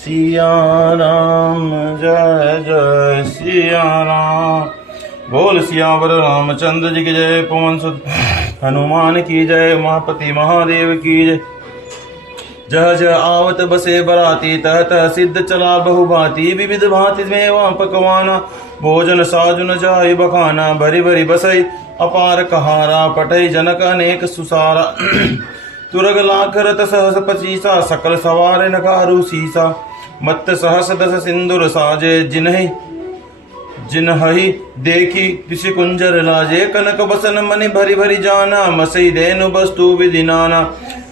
सिया राम जय जय सिया राम। बोल सियावर रामचंद्र जी की जय। पवन सुत हनुमान की जय। महापति महादेव की जय। जह जह आवत बसे बराती तह तह सिद्ध चला बहुभांति विविध भांति मेवा पकवाना भोजन साजुन जाय बखाना भरी भरी बसई अपार कहारा पटई जनक अनेक सुसारा तुरग लाख रत सहस पचीसा सकल सवार नगारु सीसा मत्त सहस दस सिंदूर साजे जिन्हहि देखी ऋषि कुंजर लाजे कनक बसन मनि भरी भरी जाना मसई देनु वस्तु विधि नाना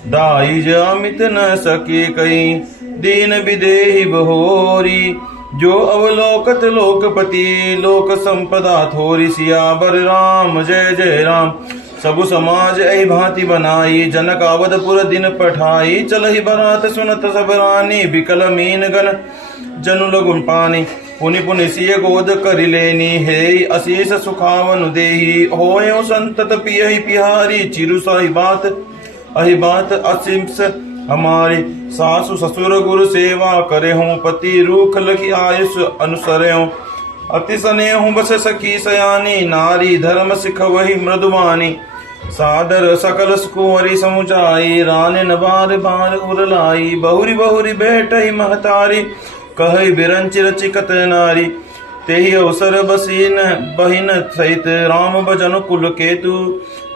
दाई अमित न सके कई दीन विदेहि बहोरी जो अवलोकत लोकपति लोक संपदा थोरी सियावर राम जय जय राम। सबु समाज ऐ भांति बनाई जनक अवधपुर दिन पठाई चलहि बरात सुनत सब रानी बिकल मीन गन जनु लगुन पानी पुनि पुनि सिय गोद करि लेनी हे अशीष सुखावन देही होयो संतत पियहि पिहारी चिरु अहि बात असिम्स हमारी सासु ससुर गुरु सेवा करे हूँ पति रूख लखी आयुष अनुसरे हूँ अति सने हूँ बस सखी सयानी नारी धर्म सिख वही मृदुवानी सादर सकल कुंवरी समुचाई रानी नबार बार उरलाई बहुरी बहुरी बेटई महतारी कहि बिरंचि रचिकत नारी तेहि अवसर बसीन बहिन सहित राम भजन कुल केतु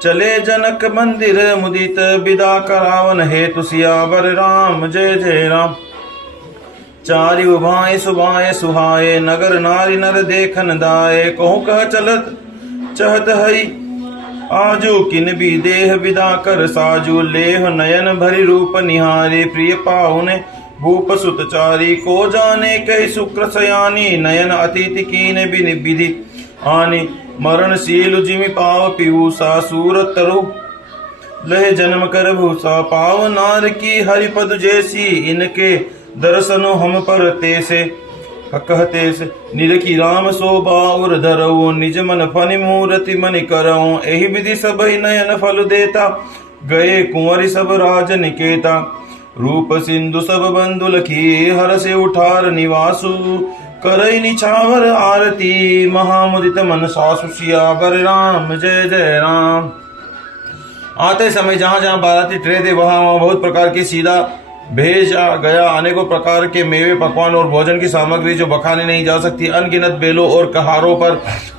चले जनक मंदिर मुदित विदा करावन हेतु सियावर राम जय जय राम। चारि उभाए सुभाए सुहाए नगर नारी नर देखन दाए कहूँ कह चलत चहत हई आजू किन भी देह विदा कर साजू लेह नयन भरी रूप निहारे प्रिय पाहुने भूप सुतचारी को जाने कई शुक्र सयानी नयन अतिथि कीन बिन विधि आनी मरणशील जिमि पाव पीयूषा सूर तरु लह जन्म कर भूषा पाव नार की हरिपद जैसी इनके दर्शनो हम पर तेसे कहते से निरखी राम शोभा और धरऊ निज मन फनि मूर्ति मनि करऊ एहि विधि सब नयन फल देता गए कुंवरी सब राज निकेता रूप सिंधु सब बंधु लखी हर से उठार निवासु करई निछावर आरती महामुदित मन सासु सियावर राम जय जय राम। आते समय जहाँ जहाँ बाराती ठहरे थे वहाँ बहुत प्रकार की सीधा भेजा गया अनेकों प्रकार के मेवे पकवान और भोजन की सामग्री जो बखाने नहीं जा सकती अनगिनत बेलों और कहारों पर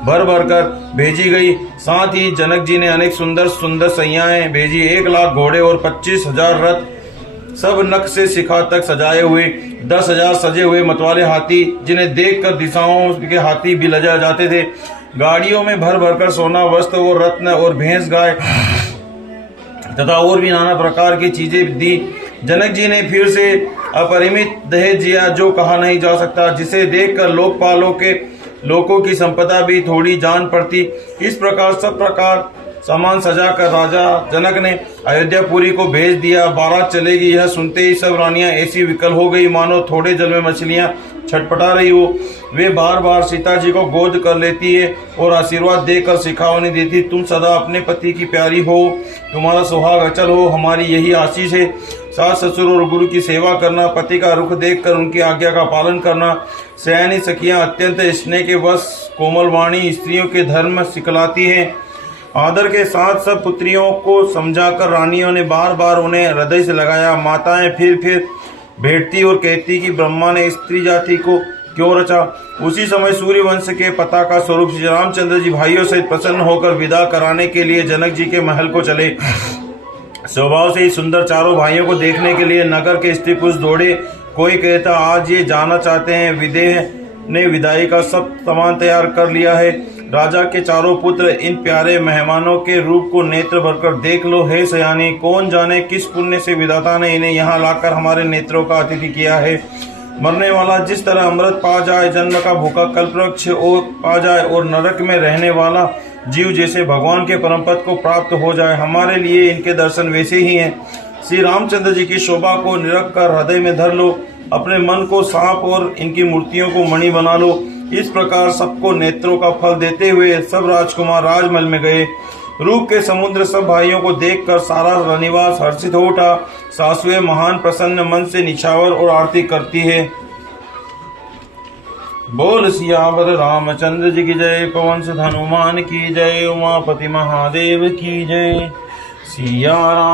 भर भर कर भेजी गई। साथ ही जनक जी ने अनेक सुंदर सुंदर सैयाएं भेजी 1 लाख घोड़े और 25,000 रथ सब नख से शिखा तक सजाए हुए 10,000 सजे हुए मतवाले हाथी जिन्हें देखकर दिशाओं के हाथी भी लजा जाते थे। गाड़ियों में भर भर कर सोना वस्त्र और रत्न और भैंस गाय तथा और भी नाना प्रकार की चीजें दी। जनक जी ने फिर से अपरिमित दहेज दिया जो कहा नहीं जा सकता जिसे देखकर लोकपालों के लोगों की संपदा भी थोड़ी जान पड़ती। इस प्रकार सब प्रकार सामान सजा कर राजा जनक ने अयोध्यापुरी को भेज दिया। बारात चलेगी यह सुनते ही सब रानियां ऐसी विकल हो गई मानो थोड़े जल में मछलियां छटपटा रही हो। वे बार बार सीता जी को गोद कर लेती है और आशीर्वाद देकर सिखावनी देती तुम सदा अपने पति की प्यारी हो तुम्हारा सुहाग अचल हो हमारी यही आशीष है। सास ससुर और गुरु की सेवा करना पति का रुख देखकर उनकी आज्ञा का पालन करना। सयानी सखियां अत्यंत स्नेह के वश कोमल वाणी स्त्रियों के धर्म सिखलाती हैं। आदर के साथ सब पुत्रियों को समझाकर रानियों ने बार बार उन्हें हृदय से लगाया। माताएं फिर भेंटती और कहती कि ब्रह्मा ने स्त्री जाति को क्यों रचा। उसी समय सूर्य वंश के पताका स्वरूप श्री रामचंद्र जी भाइयों से प्रसन्न होकर विदा कराने के लिए जनक जी के महल को चले। स्वभाव से ही सुंदर चारों भाइयों को देखने के लिए नगर के स्त्री पुरुष दौड़े। कोई कहता आज ये जाना चाहते हैं। विदेह ने विदाई का सब सामान तैयार कर लिया है। राजा के चारों पुत्र इन प्यारे मेहमानों के रूप को नेत्र भरकर देख लो हे सयानी कौन जाने किस पुण्य से विधाता ने इन्हें यहाँ लाकर हमारे नेत्रों का अतिथि किया है। मरने वाला जिस तरह अमृत पा जाए जन्म का भूखा कल्पवृक्ष और पा जाए और नरक में रहने वाला जीव जैसे भगवान के परम पद को प्राप्त हो जाए हमारे लिए इनके दर्शन वैसे ही हैं। श्री रामचंद्र जी की शोभा को निरख कर हृदय में धर लो। अपने मन को सांप और इनकी मूर्तियों को मणि बना लो। इस प्रकार सबको नेत्रों का फल देते हुए सब राजकुमार राजमहल में गए। रूप के समुद्र सब भाइयों को देखकर सारा रनिवास हर्षित हो उठा। सासुएं महान प्रसन्न मन से निछावर और आरती करती है। बोल सियावर रामचंद्र जी की जय। पवन सुत हनुमान की जय। उमापति महादेव की जय। सिया राम।